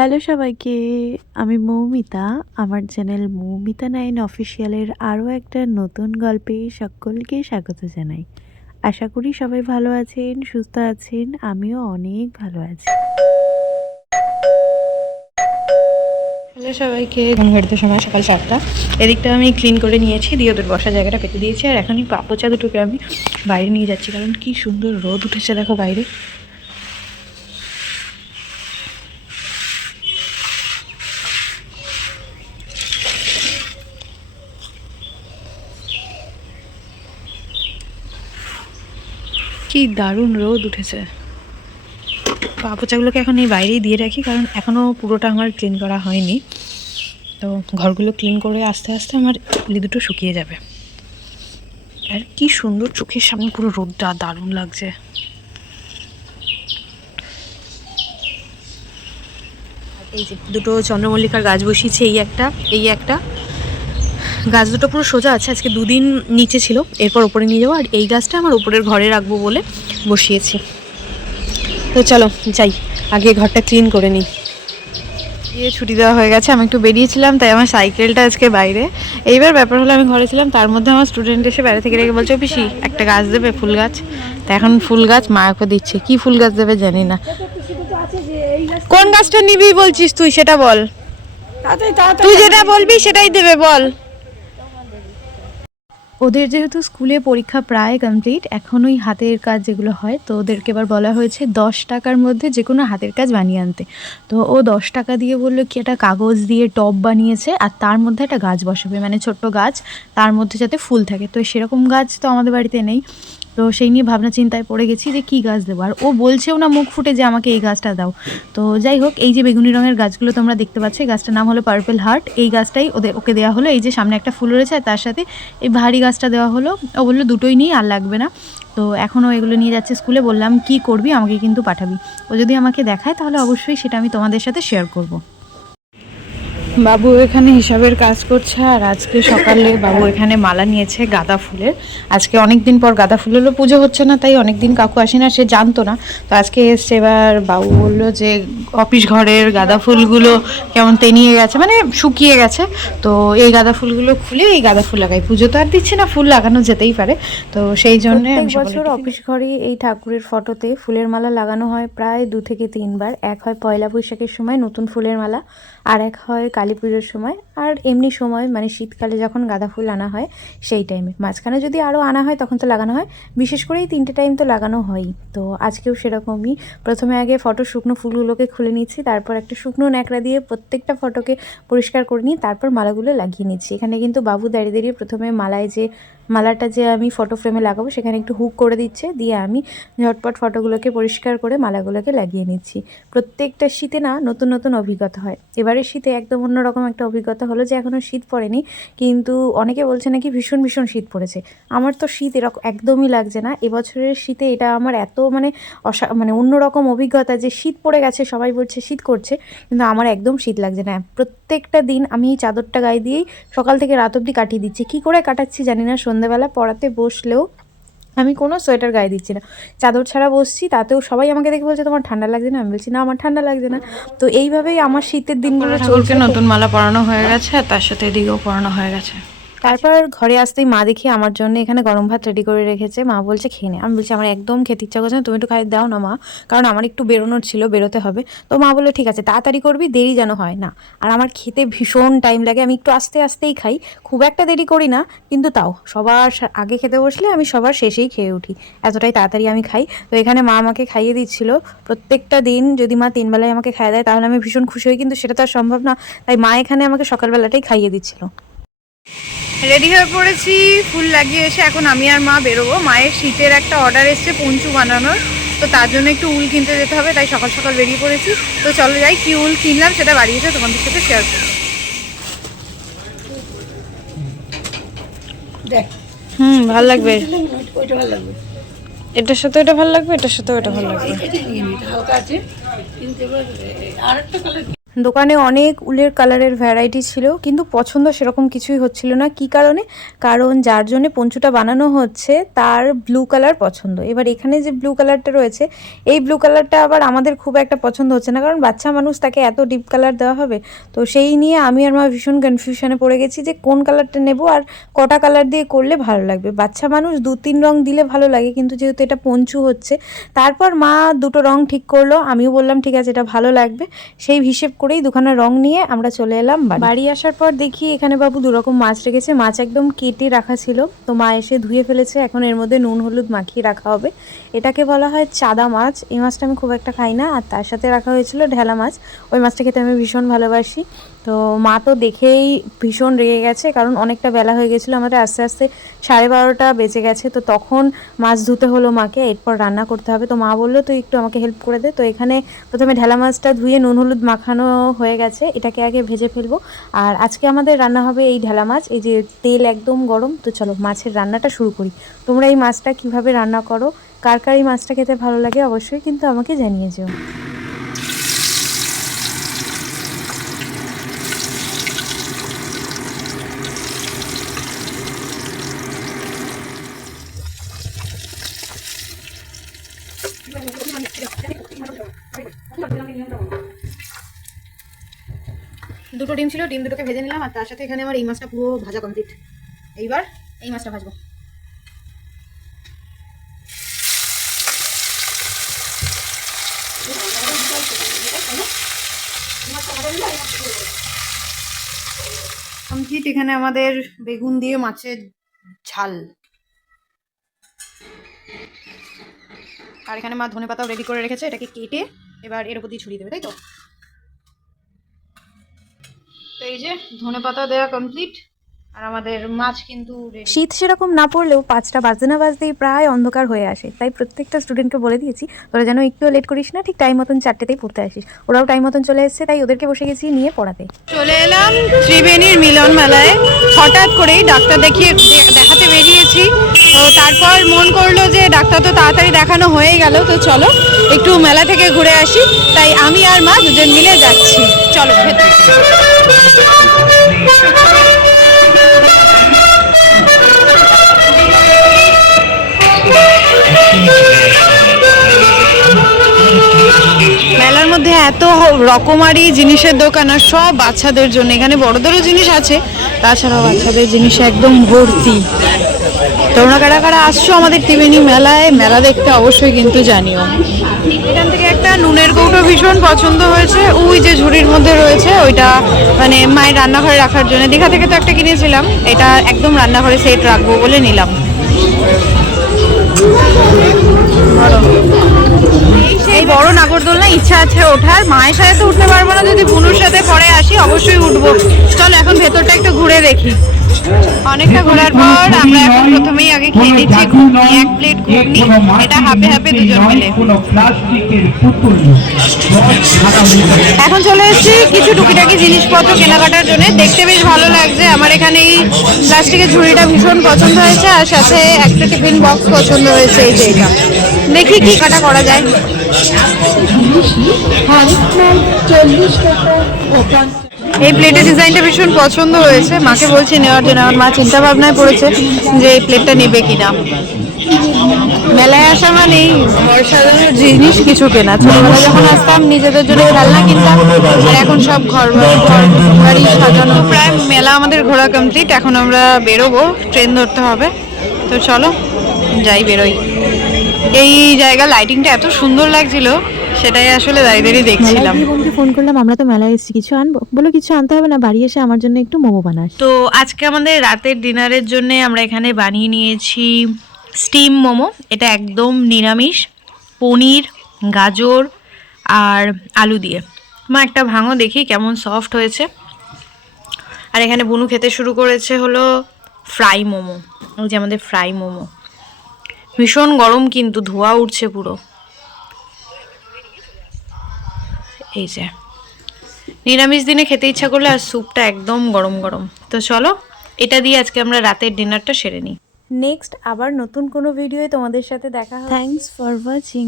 Hello সবাইকে, আমি মৌমিতা। আমার চ্যানেল মৌমিতা নাইন অফিসিয়ালের আরও একটা নতুন গল্পে সকলকে স্বাগত জানাই। আশা করি সবাই ভালো আছেন, সুস্থ আছেন, আমিও অনেক ভালো আছি। হ্যালো সবাইকে, ঘুম ঘাড়িতে সময়, সকাল সাতটা। এদিকটা আমি ক্লিন করে নিয়েছি, দিয়ে ওদের বসার জায়গাটা পেতে দিয়েছি, আর এখনই পাপোচা দুটোকে আমি বাইরে নিয়ে যাচ্ছি, কারণ কি সুন্দর রোদ উঠেছে দেখো বাইরে। কি দারুণ রোদ উঠেছে। পা পোচাগুলোকে এখন এই বাইরেই দিয়ে রাখি, কারণ এখনও পুরোটা আমার ক্লিন করা হয়নি। তো ঘরগুলো ক্লিন করে আস্তে আস্তে আমার ইলি দুটো শুকিয়ে যাবে। আর কি সুন্দর চোখের সামনে পুরো রোদটা, দারুণ লাগছে। এই যে দুটো চন্দ্রমল্লিকার গাছ বসিয়েছে, এই একটা এই একটা। গাছ দুটো পুরো সোজা আছে আজকে দুদিন নিচে ছিল এরপর ওপরে নিয়ে যাব আর এই গাছটা আমার ওপরের ঘরে রাখব বলে বসিয়েছি। তো চলো যাই আগে ঘরটা ক্লিন করে নিই। দিয়ে ছুটি দেওয়া হয়ে গেছে আমি একটু বেরিয়েছিলাম তাই আমার সাইকেলটা আজকে বাইরে। এইবার ব্যাপার হলো আমি ঘরে ছিলাম তার মধ্যে আমার স্টুডেন্ট এসে বাইরে থেকে রেখে বলছে পিসি একটা গাছ দেবে ফুল গাছ? তা এখন ফুল গাছ মায়াকে দিচ্ছে কি ফুল গাছ দেবে জানি না। কোন গাছটা নিবি বলছিস তুই সেটা বল। তুই যেটা বলবি সেটাই দেবে বল। ওদের যেহেতু স্কুলে পরীক্ষা প্রায় কমপ্লিট এখন ওই হাতের কাজ যেগুলো হয়, তো ওদেরকে এবার বলা হয়েছে দশ টাকার মধ্যে যে কোনো হাতের কাজ বানিয়ে আনতে। তো ও দশ টাকা দিয়ে বলল কি, একটা কাগজ দিয়ে টপ বানিয়েছে আর তার মধ্যে একটা গাছ বসাবে মানে ছোট্ট গাছ, তার মধ্যে যাতে ফুল থাকে। তো সেরকম গাছ তো আমাদের বাড়িতে নেই। তো সেই নিয়ে ভাবনা চিন্তায় পড়ে গেছি যে কী গাছ দেবো? আর ও বলছেও না মুখ ফুটে যে আমাকে এই গাছটা দাও। তো যাই হোক, এই যে বেগুনি রঙের গাছগুলো তোমরা দেখতে পাচ্ছ, এই গাছটার নাম হলো পার্পেল হার্ট এই গাছটাই ওদের ওকে দেওয়া হলো। এই যে সামনে একটা ফুল রয়েছে, আর তার সাথে এই ভারী গাছটা দেওয়া হলো। ও বলল, দুটোই নিই আর লাগবে না। তো এখনও এগুলো নিয়ে যাচ্ছে স্কুলে। বললাম, কি করবি? আমাকে কিন্তু পাঠাবি। ও যদি আমাকে দেখায়, তাহলে অবশ্যই সেটা আমি তোমাদের সাথে শেয়ার করব। বাবু এখানে হিসাবের কাজ করছে আর আজকে সকালে বাবু এখানে মালা নিয়েছে গাঁদা ফুলের। আজকে অনেক দিন পর গাঁদা ফুলেরও পুজো হচ্ছে না তাই অনেক দিন কাকু আসে না সে জানতো না। তো আজকে এসছে এবার বাবু বলল যে অফিস ঘরের গাঁদা ফুলগুলো কেমন তেনিয়ে গেছে মানে শুকিয়ে গেছে। তো এই গাঁদা ফুলগুলো খুলে এই গাঁদা ফুল লাগাই। পুজো তো আর দিচ্ছে না ফুল লাগানো যেতেই পারে। তো সেই জন্য বছর অফিস ঘরে এই ঠাকুরের ফটোতে ফুলের মালা লাগানো হয় প্রায় দু থেকে তিনবার। এক হয় পয়লা বৈশাখের সময় নতুন ফুলের মালা আর এক হয় কালী পুজোর সময় আর এমনি সময় মানে শীতকালে যখন গাঁদা ফুল আনা হয় সেই টাইমে মাঝখানে যদি আরও আনা হয় তখন তো লাগানো হয়। বিশেষ করে এই তিনটে টাইম তো লাগানো হয়ই। তো আজকেও সেরকমই। প্রথমে আগে ফটো শুকনো ফুলগুলোকে খুলে নিচ্ছি, তারপর একটা শুকনো ন্যাকড়া দিয়ে প্রত্যেকটা ফটোকে পরিষ্কার করে নিই তারপর মালাগুলো লাগিয়ে নিচ্ছি। এখানে কিন্তু বাবু দাঁড়িয়ে দাঁড়িয়ে প্রথমে মালায় যে মালাটা যে আমি ফটো ফ্রেমে লাগাবো, সেখানে একটু হুক করে দিচ্ছে, দিয়ে আমি ঝটপট ফটোগুলোকে পরিষ্কার করে মালাগুলোকে লাগিয়ে নিচ্ছি। প্রত্যেকটা শীতে না নতুন নতুন অভিজ্ঞতা হয়। এবারের শীতে একদম অন্যরকম একটা অভিজ্ঞতা হলো যে এখনও শীত পড়েনি, কিন্তু অনেকে বলছে নাকি ভীষণ ভীষণ শীত পড়েছে। আমার তো শীত এরকম একদমই লাগছে না। এবছরের শীতে এটা আমার এত মানে অসা মানে অন্যরকম অভিজ্ঞতা যে, শীত পড়ে গেছে, সবাই বলছে শীত করছে, কিন্তু আমার একদম শীত লাগছে না। প্রত্যেকটা দিন আমি এই চাদরটা গায়ে দিয়েই সকাল থেকে রাত অবধি কাটিয়ে দিচ্ছি। কী করে কাটাচ্ছি জানি না সন্ধ্যাবেলা পড়াতে বসলেও আমি কোনো সোয়েটার গায়ে দিচ্ছি না। চাদর ছাড়া বসছি তাতেও সবাই আমাকে দেখে বলছে তোমার ঠান্ডা লাগছে না? আমি বলছি না আমার ঠান্ডা লাগছে না। তো এইভাবেই আমার শীতের দিনগুলো চলছে। নতুন মালা পরানো হয়ে গেছে আর তার সাথে এদিকেও পরানো হয়ে গেছে। তারপর ঘরে আসতেই মা দেখি আমার জন্য এখানে গরম ভাত রেডি করে রেখেছে। মা বলছে খেয়ে নে। আমি বলছি আমার একদম খেতে ইচ্ছা করছে না তুমি একটু খাই দাও না মা কারণ আমার একটু বেরোনোর ছিল বেরোতে হবে। তো মা বলল ঠিক আছে তাড়াতাড়ি করবি দেরি যেন হয় না। আর আমার খেতে ভীষণ টাইম লাগে আমি একটু আস্তে আস্তেই খাই। খুব একটা দেরি করি না কিন্তু তাও সবার আগে খেতে বসলে আমি সবার শেষেই খেয়ে উঠি। এতটাই তাড়াতাড়ি আমি খাই। তো এখানে মা আমাকে খাইয়ে দিচ্ছিল। প্রত্যেকটা দিন যদি মা তিনবেলায় আমাকে খাইয়ে দেয় তাহলে আমি ভীষণ খুশি হই কিন্তু সেটা তো আর সম্ভব না। তাই মা এখানে আমাকে সকালবেলাটাই খাইয়ে দিচ্ছিল। রেডি হয়ে পড়েছি ফুল লাগিয়ে এসে এখন আমি আর মা বেরোবো। মায়ের শীতের একটা অর্ডার এসছে পঞ্চু বানানোর। তো তার জন্য একটু উল কিনতে যেতে হবে তাই সকাল সকাল বেরিয়ে পড়েছি। তো চলো যাই কি উল কিনলাম সেটা বাড়িয়েছে তোমাদের সাথে শেয়ার করব দেখ। হুম ভালো লাগবে। লাগবে এটার সাথে ওটা ভালো লাগবে এটার সাথে ওটা ভালো লাগবে। নিই, এটা হালকা আছে। দোকানে অনেক উলের কালারের ভ্যারাইটি ছিল, কিন্তু পছন্দ সেরকম কিছুই হচ্ছিল না। কি কারণে? কারণ যার জন্য পঞ্চুটা বানানো হচ্ছে, তার ব্লু কালার পছন্দ। এবার এখানে যে ব্লু কালারটা রয়েছে, এই ব্লু কালারটা আবার আমাদের খুব একটা পছন্দ হচ্ছে না, কারণ বাচ্চা মানুষ তাকে এত ডিপ কালার দেওয়া হবে। তো সেই নিয়ে আমি আর মা ভীষণ কনফিউশনে পড়ে গেছি যে কোন কালারটা নেব আর কটা কালার দিয়ে করলে ভালো লাগবে। বাচ্চা মানুষ দু তিন রং দিলে ভালো লাগে, কিন্তু যেহেতু এটা পঞ্চু হচ্ছে, তারপর মা দুটো রং ঠিক করল। আমিও বললাম, ঠিক আছে, এটা ভালো লাগবে। সেই হিসেব করেই দুখানা রং নিয়ে আমরা চলে এলাম বাড়ি। আসার পর দেখি এখানে বাবু দুরকম মাছ রেখেছে। মাছ একদম কেটে রাখা ছিল। তো মা এসে ধুয়ে ফেলেছে। এখন এর মধ্যে নুন, হলুদ মাখিয়ে রাখা হবে। এটাকে বলা হয় চাদা মাছ। এই মাছটা আমি খুব একটা খাই না। আর তার সাথে রাখা হয়েছিল ঢেলা মাছ। ওই মাছটা খেতে আমি ভীষণ ভালোবাসি। তো মা তো দেখেই ভীষণ রেগে গেছে। কারণ অনেকটা বেলা হয়ে গেছিল। আমাদের আস্তে আস্তে সাড়ে বারোটা বেজে গেছে। তো তখন মাছ ধুতে হলো মাকে। এরপর রান্না করতে হবে। তো মা বলল, তুই একটু আমাকে হেল্প করে দে। তো এখানে প্রথমে ঢেলা মাছটা ধুয়ে নুন, হলুদ মাখানো হয়ে গেছে, এটাকে আগে ভেজে ফেলব। আর আজকে আমাদের রান্না হবে এই ঢেলা মাছ, এই যে তেল একদম গরম, তো চলো মাছের রান্নাটা শুরু করি। তোমরা এই মাছটা কীভাবে রান্না করো, কার কার এই মাছটা খেতে ভালো লাগে অবশ্যই কিন্তু আমাকে জানিয়ে যেও। দুটো ডিম ছিল, ডিম দুটোকে ভেজে নিলাম, আর তার সাথে এখানে আমার এই মাছটা পুরো ভাজা কমপ্লিট এইবার এই মাছটা ভাজবো। কমপ্লিট এখানে আমাদের বেগুন দিয়ে মাছের ঝাল। আর এখানে মা ধনে পাতাও রেডি করে রেখেছে, এটাকে কেটে এবার এর উপর দিয়ে ছড়িয়ে দেবে, তাই তো? এই যে ধনে পাতা দেওয়া কমপ্লিট আর আমাদের মাছ কিন্তু শীত সেরকম না পড়লেও পাঁচটা বাজতে না বাজতেই প্রায় অন্ধকার হয়ে আসে। তাই প্রত্যেকটা স্টুডেন্টকে বলে দিয়েছি তোরা যেন একটুও লেট করিস না ঠিক টাইম মতন চারটেতেই পড়তে আসিস। ওরাও টাইম মতন চলে এসেছে তাই ওদেরকে বসে গেছি নিয়ে পড়াতে। চলে এলাম ত্রিবেণীর মিলন মেলায়। হঠাৎ করেই ডাক্তার দেখিয়ে দেখাতে বেরিয়েছি। তো তারপর মন করল যে ডাক্তার তো তাড়াতাড়ি দেখানো হয়ে গেল তো চলো একটু মেলা থেকে ঘুরে আসি। তাই আমি আর মা দুজন মিলে যাচ্ছি। চলো ভেতরে মেলার মধ্যে এত রকমারি জিনিসের দোকান আর সব বাচ্চাদের জন্য। এখানে বড়দেরও জিনিস আছে, তাছাড়াও বাচ্চাদের জিনিস একদম ভর্তি। তোমরা কারা কারা আসছো আমাদের ত্রিবেণী মেলায়? মেলা দেখতে অবশ্যই কিন্তু জানিও। এখান থেকে একটা নুনের কৌটো ভীষণ পছন্দ হয়েছে। ওই যে ঝুড়ির মধ্যে রয়েছে, ওইটা মানে মায়ের রান্নাঘরে রাখার জন্য। দীঘা থেকে তো একটা কিনেছিলাম, এটা একদম রান্নাঘরে সেট রাখব বলে নিলাম। এই বড় নাগরদোলনা, ইচ্ছা আছে ওঠার। মায়ের সাথে তো উঠতে পারব না, যদি বুনুর সাথে পরে আসি, অবশ্যই উঠবো। চলো, এখন ভেতরটা একটু ঘুরে দেখি। অনেকটা ঘোরার পর আমরা এখন প্রথমেই আগে খেয়ে নিচ্ছি ঘুগনি এক প্লেট ঘুগনি। এটা হাফে হাফে দুজন মিলে। কোনো প্লাস্টিকের পুতুল এখন চলে এসেছি কিছু টুকিটাকি জিনিসপত্র কেনাকাটার জন্য। দেখতে বেশ ভালো লাগছে। আমার এখানে এই প্লাস্টিকের ঝুড়িটা ভীষণ পছন্দ হয়েছে আর সাথে একটা টিফিন বক্স পছন্দ হয়েছে এই যে এটা। দেখি কি কাটা করা যায়। এই প্লেটের ডিজাইনটা ভীষণ পছন্দ হয়েছে। মাকে বলছি, নেওয়ার জন্য। আমার মা চিন্তা ভাবনায় পড়েছে যে এই প্লেটটা নেবে কিনা। মেলায় আসা মানেই ঘর সাজানোর জিনিস কিছু কেনা। ছোটবেলায় যখন আসতাম, নিজেদের জন্য খেলনা কিনতাম, আর এখন সব ঘর বাড়ি সাজানো। প্রায় মেলা আমাদের ঘোরা কমপ্লিট এখন আমরা বেরোবো ট্রেন ধরতে হবে। তো চলো, যাই বেরোই। এই জায়গা লাইটিংটা এত সুন্দর লাগছিল। সেটাই আসলে দাঁড়িয়ে দাঁড়িয়ে দেখছিলাম। বোনকে ফোন করলাম আমরা তো মেলায় এসেছি কিছু আনব? বলো কিছু আনতে হবে না বাড়ি এসে আমার জন্য একটু মোমো বানাস। তো আজকে আমাদের রাতের ডিনারের জন্য আমরা এখানে বানিয়ে নিয়েছি স্টিম মোমো। এটা একদম নিরামিষ পনির গাজর আর আলু দিয়ে। মা একটা ভাঙো দেখি কেমন সফট হয়েছে। আর এখানে বুনু খেতে শুরু করেছে হলো ফ্রাই মোমো। ওই যে আমাদের ফ্রাই মোমো। ভীষণ গরম কিন্তু ধোয়া উঠছে পুরো। এই যে। নিরামিষ দিনে খেতে ইচ্ছা করলে আর স্যুপটা একদম গরম গরম। তো চলো এটা দিয়ে আজকে আমরা রাতের ডিনারটা সেরে নিই। নেক্সট আবার নতুন কোনো ভিডিওয়ে তোমাদের সাথে দেখা হবে। Thanks for watching